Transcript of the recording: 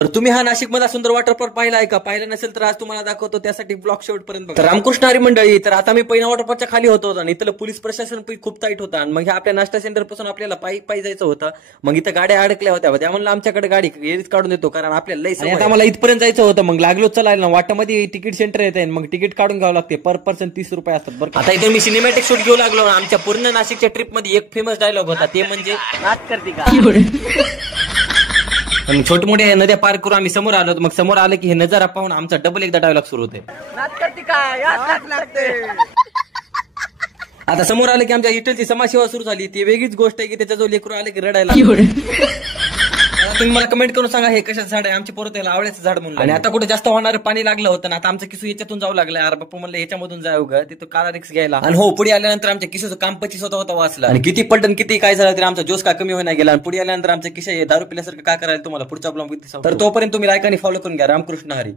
तर तुम्ही हा नाशिक मधला सुंदर वॉटर पार्क पाहिला आहे का? पाहिला नसेल तर आज तुम्हाला दाखवतो, त्यासाठी ब्लॉग शेवटपर्यंत बघा. तर रामकृष्ण हरी मंडळी, तर आता मी पैना वॉटर पार्कच्या खाली होतो आणि इथलं पोलीस प्रशासन खूप टाईट होता आणि मग हे आपल्या नाश्ता सेंटर पासून आपल्याला पायी जायचं होतं. मग इथं गाड्या अडकल्या होत्या, त्या म्हणलं आमच्याकडे गाडी येरीच काढून देतो, कारण आपल्याला लई सवय. आता मला इथपर्यंत जायचं होतं, मग लागलो चलायला. वाटामध्ये तिकीट सेंटर येते, मग तिकीट काढून घ्यावं लागते. पर पर्सन 30 रुपये असतात बरं. आता इथून मी सिनेमॅटिक शूट घेऊ लागलो. आमच्या पूर्ण नाशिकच्या ट्रिप मध्ये एक फेमस डायलॉग होता, ते म्हणजे नाच करते का. छोटे मोठे नद्या पार करून आम्ही समोर आलो. मग समोर आलं की हे नजारा पाहून आमचा डबल एकदा डायलॉग सुरू होते. आता समोर आलं की आमच्या इटलची समाजसेवा सुरू झाली. ती वेगळीच गोष्ट आहे की त्याचा जो लेकरू आले की रडायला. तुम्ही मला कमेंट करून सांगा हे कशाचं झाड आहे. आमची पोरं त्याला आवळ्याचं झाड म्हणून. आणि आता कुठे जास्त होणारं पाणी लागलं होतं ना, आता आमचं किसू याच्यातून जाऊ लागलं. अरे बाप्पा म्हणलं याच्यामधून जाऊ ग, तिथं काळा रिक्स घ्यायला. आणि हो, पुढे आल्यानंतर आमच्या किशोचं काम 25 होता वाचला. आणि किती पलटन किती काय झालं तरी आमचा जोश का कमी होईना गेला. आणि पुढे आल्यानंतर आमच्या किशा दारू पिल्यासारखं काय करायला तुम्हाला पुढचा ब्लॉग. तर तोपर्यंत तुम्ही लाईक आणि फॉलो करून घ्या. रामकृष्ण हरी.